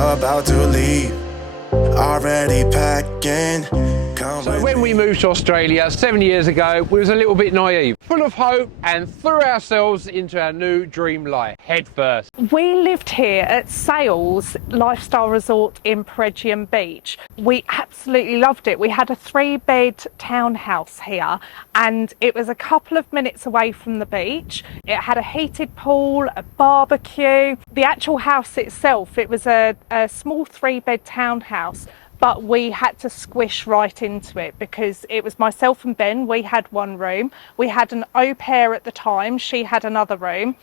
about to leave, already packing. So when we moved to Australia 7 years ago, we was a little bit naive, full of hope, and threw ourselves into our new dream life, head first. We lived here at Sales Lifestyle Resort in Peregian Beach. We absolutely loved it. We had a 3-bed townhouse here and it was a couple of minutes away from the beach. It had a heated pool, a barbecue. The actual house itself, it was a small 3-bed townhouse, but we had to squish right into it because it was myself and Ben. We had one room. We had an au pair at the time. She had another room.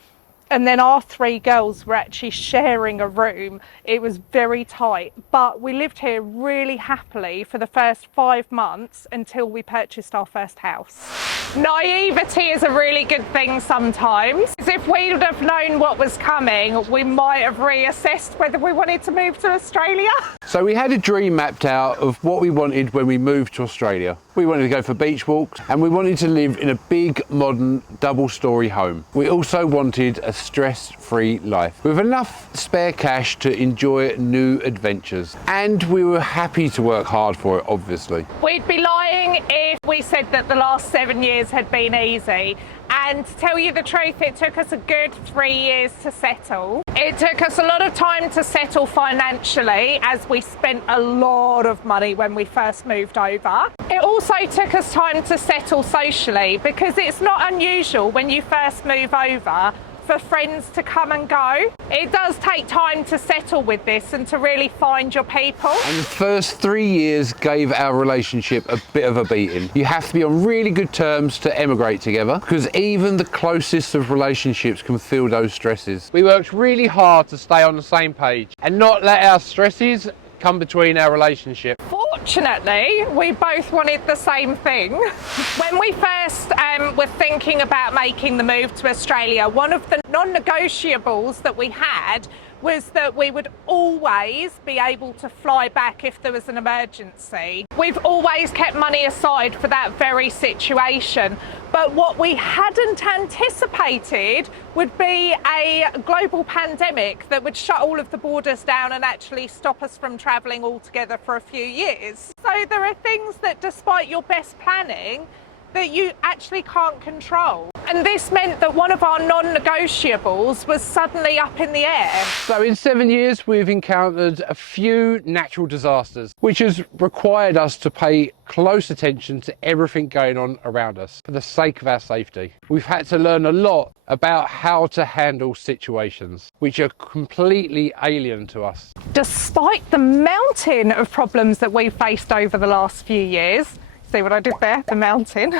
And then our 3 girls were actually sharing a room. It was very tight, but we lived here really happily for the first 5 months until we purchased our first house. Naivety is a really good thing sometimes. If we would have known what was coming, we might have reassessed whether we wanted to move to Australia. So we had a dream mapped out of what we wanted when we moved to Australia. We wanted to go for beach walks and we wanted to live in a big modern double-storey home. We also wanted a stress-free life with enough spare cash to enjoy new adventures, and we were happy to work hard for it, obviously. We'd be lying if we said that the last 7 years had been easy. And to tell you the truth, it took us a good 3 years to settle. It took us a lot of time to settle financially as we spent a lot of money when we first moved over. It also took us time to settle socially because it's not unusual when you first move over for friends to come and go. It does take time to settle with this and to really find your people. And the first 3 years gave our relationship a bit of a beating. You have to be on really good terms to emigrate together because even the closest of relationships can feel those stresses. We worked really hard to stay on the same page and not let our stresses come between our relationship. Fortunately, we both wanted the same thing. When we first were thinking about making the move to Australia, one of the non-negotiables that we had was that we would always be able to fly back if there was an emergency. We've always kept money aside for that very situation. But what we hadn't anticipated would be a global pandemic that would shut all of the borders down and actually stop us from travelling altogether for a few years. So there are things that, despite your best planning, that you actually can't control. And this meant that one of our non-negotiables was suddenly up in the air. So in 7 years, we've encountered a few natural disasters, which has required us to pay close attention to everything going on around us for the sake of our safety. We've had to learn a lot about how to handle situations which are completely alien to us. Despite the mountain of problems that we've faced over the last few years, see what I did there? The mountain.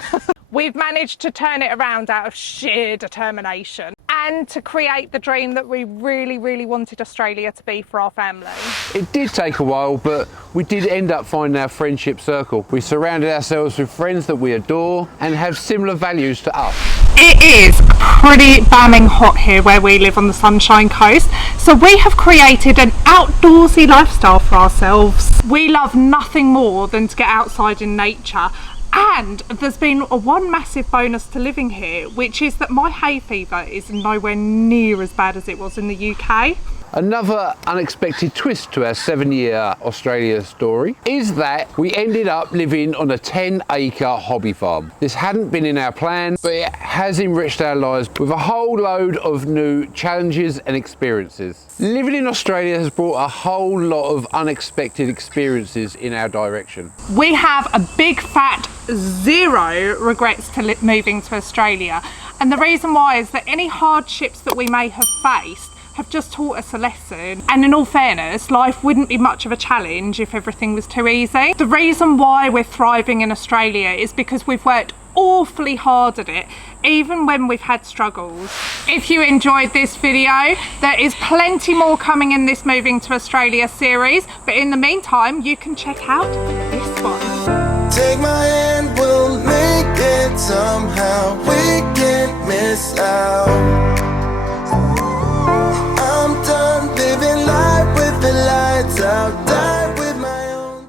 We've managed to turn it around out of sheer determination and to create the dream that we really, really wanted Australia to be for our family. It did take a while, but we did end up finding our friendship circle. We surrounded ourselves with friends that we adore and have similar values to us. It is pretty bamming hot here where we live on the Sunshine Coast, so we have created an outdoorsy lifestyle for ourselves. We love nothing more than to get outside in nature, and there's been one massive bonus to living here, which is that my hay fever is nowhere near as bad as it was in the UK. Another unexpected twist to our 7-year Australia story is that we ended up living on a 10-acre hobby farm. This hadn't been in our plan, but it has enriched our lives with a whole load of new challenges and experiences. Living in Australia has brought a whole lot of unexpected experiences in our direction. We have a big fat 0 regrets to moving to Australia, and the reason why is that any hardships that we may have faced have just taught us a lesson, and in all fairness, life wouldn't be much of a challenge if everything was too easy. The reason why we're thriving in Australia is because we've worked awfully hard at it, even when we've had struggles. If you enjoyed this video, there is plenty more coming in this Moving to Australia series, but in the meantime, you can check out this one. Take my hand, we'll make it somehow. We can't miss out.